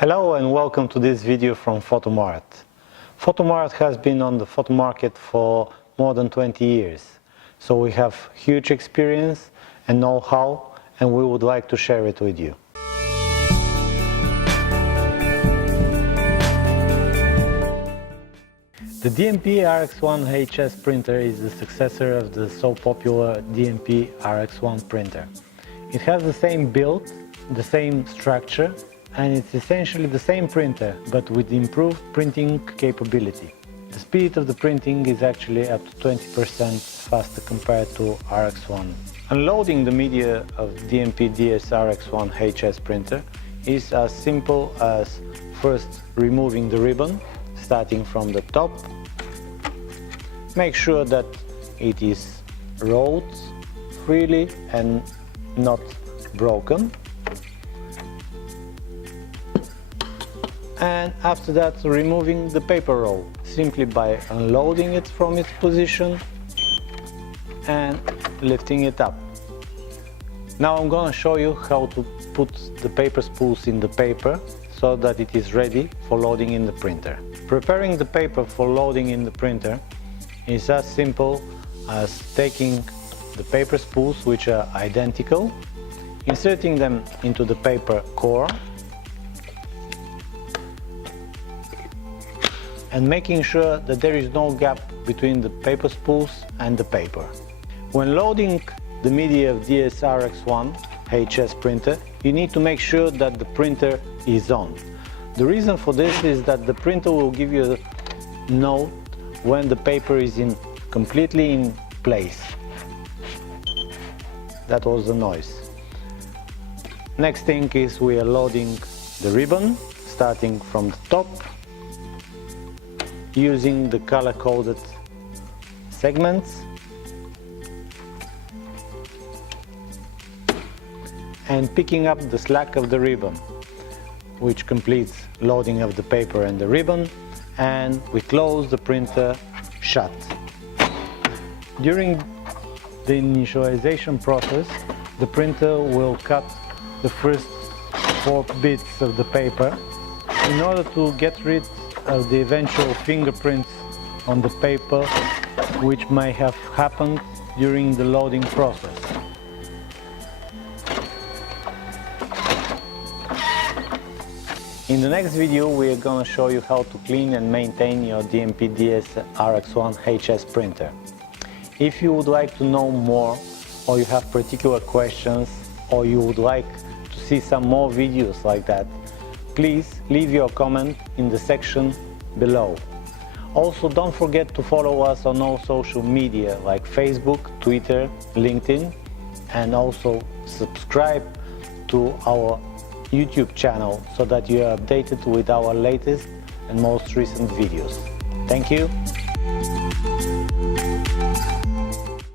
Hello and welcome to this video from Photomart. Photomart has been on the photo market for more than 20 years. So we have huge experience and know-how, and we would like to share it with you. The DNP RX1-HS printer is the successor of the so popular DNP RX1 printer. It has the same build, the same structure, and it's essentially the same printer, but with improved printing capability. The speed of the printing is actually up to 20% faster compared to RX1. Unloading the media of DNP RX1-HS printer is as simple as first removing the ribbon, starting from the top. Make sure that it is rolled freely and not broken. And after that, removing the paper roll simply by unloading it from its position and lifting it up. Now I'm going to show you how to put the paper spools in the paper so that it is ready for loading in the printer. Preparing the paper for loading in the printer is as simple as taking the paper spools, which are identical, inserting them into the paper core, and making sure that there is no gap between the paper spools and the paper. When loading the media of RX1-HS printer, you need to make sure that the printer is on. The reason for this is that the printer will give you a note when the paper is completely in place. That was the noise. Next thing is we are loading the ribbon, starting from the top, using the color-coded segments, and picking up the slack of the ribbon, which completes loading of the paper and the ribbon, and we close the printer shut. During the initialization process, the printer will cut the first 4 bits of the paper in order to get rid of the eventual fingerprints on the paper which may have happened during the loading process. In the next video we are going to show you how to clean and maintain your DNP RX1-HS printer. If you would like to know more, or you have particular questions, or you would like to see some more videos like that, please leave your comment in the section below. Also, don't forget to follow us on all social media like Facebook, Twitter, LinkedIn, and also subscribe to our YouTube channel so that you are updated with our latest and most recent videos. Thank you.